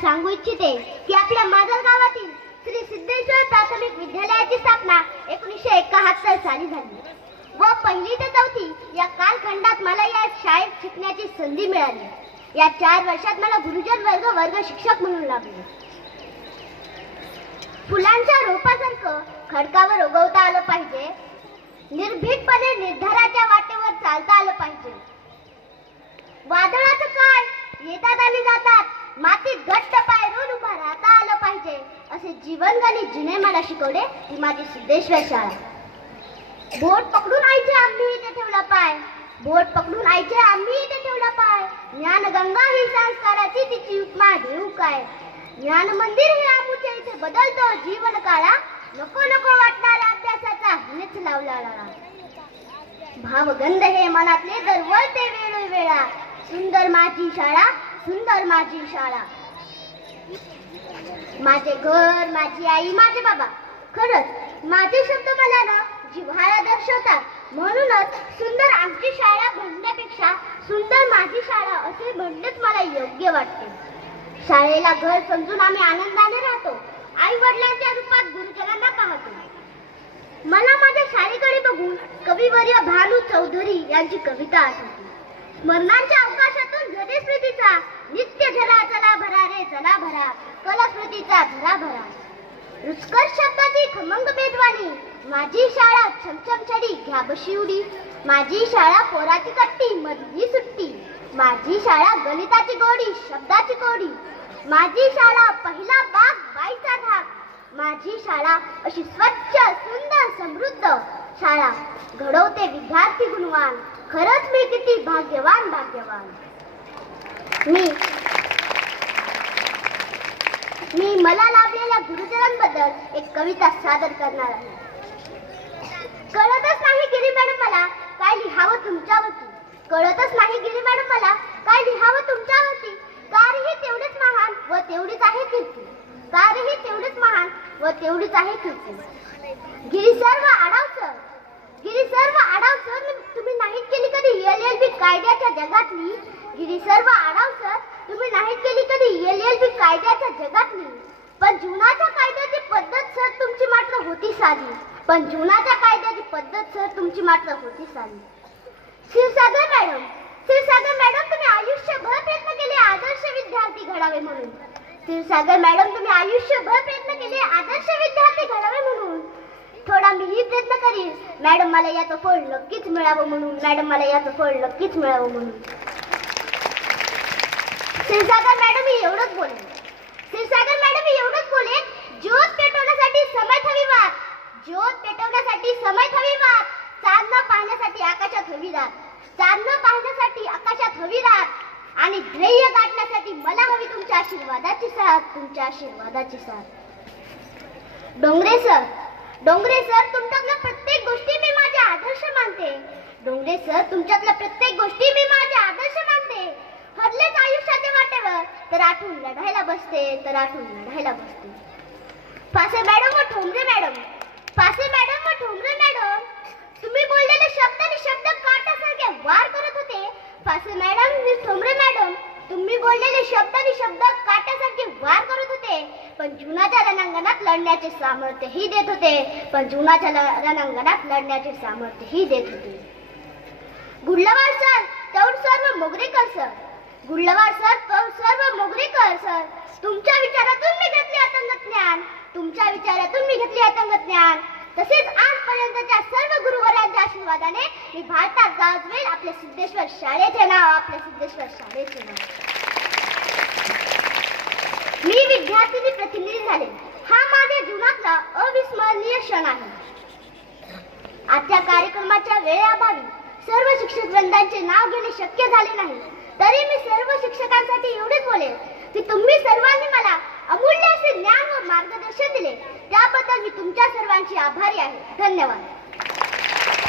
सांगू इच्छिते की आपल्या माजल गावातील श्री सिद्धेश्वर प्राथमिक विद्यालयाची स्थापना एकोणीसशे एकाहत्तर साली झाली. व पहिली ते चौथी या कालखंडात मला या शाळेत शिकण्याची संधी मिळाली. या चार वर्षात मला गुरुजन वर्ग वर्ग शिक्षक म्हणून लाभले. फुलांच्या रोपासारखं खडकावर उगवता आलं पाहिजे. निर्भीकपणे निर्धाराच्या वाटेवर चालता आलं पाहिजे. वादळाचं काय? येतात आणि जातात. मातीत घट्ट पाय रोवून उभा राहता आलं पाहिजे. असे जीवनगणित जिने मला शिकवले ही माझी सिद्धेश्वर शाळा. बोट पकडून आईचे आम्ही इथे ठेवला पाय. बोट पकडून आईचे आम्ही इथे ठेवला पाय. ज्ञानगंगा ही संस्काराची तिची उपमा देऊ काय ज्ञान मंदिर हे आमुच्या इथे बदलतो जीवन काळा नको नको वाटणारा अभ्यासाचा हेच लावला लळा. भावगंध हे मनातले दरवळते वेळोवेळा. सुंदर माझी शाळा सुंदर माझी शाळा. माझे घर माझी आई माझे बाबा. खरंच माझे शब्द मला ना जिव्हाळा दर्शवतात. म्हणूनच सुंदर आमची शाळा म्हणण्यापेक्षा सुंदर माझी शाळा असे म्हणणेच मला योग्य वाटते. शाळेला घर समजून आम्ही आनंदाने राहतो. आई वडिलांच्या रूपात गुरुजनांना पाहतो. मला माझ्या शाळेकडे बघून कविवर्य भानू चौधरी यांची कविता आठवते. स्मरणांच्या अवकाश स्मृतीचा नित्य झरा चला भरा रे चला भरा. कला झरा भरा. रुचकर शब्दाची खमंग बेदवाणी. माझी शाळा छमछमछडी घ्या बशी उडी. माझी शाळा पोराची कट्टी मधली सुट्टी. माझी शाळा गणिताची गोडी शब्दाची कोडी. माझी शाळा पहिला बाग बाईचा धाक. माझी शाळा अशी स्वच्छ सुंदर समृद्ध शाळा. घडवते विद्यार्थी गुणवान. खरंच मी किती भाग्यवान भाग्यवान. मी. मी मला लाभलेल्या गुरुजनांबद्दल एक कविता सादर करणार आहे. कळतच नाही गिरी मॅडम मला काय लिहावं तुमच्यावरती. कळतच नाही गिरी मॅडम मला काय लिहावं तुमच्यावरती. कार्यही तेवढेच महान व तेवढीच आहे कीर्ती. कार्यही तेवढेच महान व तेवढीच आहे कीर्ती. गिरी सर्व आडाव सर. गिरी सर्व आडाव सर तुम्ही नाहीत केली कधी? एल एल बी कायद्याच्या जगातली. गिरी सर्व आडाव तुम्ही नाहीत केली कधी? एल एल बी कायद्याच्या जगातली. पण जुनाच्या कायद्याची पद्धत सर तुमची मात्र होती साधी. पण जुनाच्या कायद्याची पद्धत सर तुमची मात्र होती साधी. क्षीरसागर मॅडम क्षीरसागर मॅडम तुम्ही आयुष्यभर प्रयत्न केले आदर्श विद्यार्थी घडावे म्हणून. क्षीरसागर मॅडम तुम्ही आयुष्यभर प्रयत्न केले आदर्श विद्यार्थी घडावे म्हणून. थोडा मीही प्रयत्न करीन. मॅडम मला याचं फळ नक्कीच मिळावं म्हणून. मॅडम मला याचं फळ नक्कीच मिळावं म्हणून. क्षीरसागर मॅडम मी एवढंच बोलेन क्षीरसागर मॅडम मी एवढंच बोलेन ज्योत पेटवण्यासाठी समय हवी वाद ज्योत पेटवण्यासाठी समय हवी वाद चांदणं पाहण्यासाठी आकाशात हवी रात चांदणं पाहण्यासाठी आकाशात हवी रात आणि ध्येय गाठण्यासाठी मला हवी तुमच्या आशीर्वादाची साथ तुमच्या आशीर्वादाची साथ डोंगरे सर डोंगरे सर तुमच्यातल्या प्रत्येक गोष्टी मी माझे आदर्श मानते. डोंगरे सर तुमच्यातल्या प्रत्येक गोष्टी मी माझे आदर्श मानते. हरलेच आयुष्याचे आठवून लढायला बसते तर आठवून लढायला बसते. फासे मॅडम व ठोंबरे मॅडम फासे मॅडम व ठोंबरे मॅडम तुम्ही बोललेले शब्द आणि शब्द काटासारखे वार करत होते. फासे मॅडम आणि ठोंबरे मॅडम तुम्ही बोललेले शब्द आणि शब्द काट्यासारखे वार करत होते. पण जुनाच्या रणांगणात लढण्याचे सामर्थ्यही देत होते. पण जुनाच्या रणांगणात लढण्याचे सामर्थ्यही देत होते. गुडलवार सर चौड सर व मोगरेकर सर गुडलवार सर सर्व मोगरेकर सर तुमच्या विचारातून मी घेतले अतंग ज्ञान तुमच्या विचारातून मी घेतले अतंग ज्ञान तसेच आजपर्यंतच्या सर्व गुरुवरांच्या आशीर्वादाने मी भारतात गाजवेल आपले सिद्धेश्वर शाळेचे नाव आपले सिद्धेश्वर शाळेचे नाव. मी विद्यार्थिनी प्रतिनिधी झाले. हा माझ्या जीवनातला अविस्मरणीय क्षण आहे. आजच्या कार्यक्रमाच्या वेळेअभावी सर्व शिक्षक वृंदांचे नाव घेणे शक्य झाले नाही. तरी मी सर्व शिक्षकांसाठी एवढेच बोलेन की तुम्ही सर्वांनी मला अमूल्य असे ज्ञान व मार्गदर्शन दिले. त्याबद्दल मी तुमच्या सर्वांची आभारी आहे. धन्यवाद.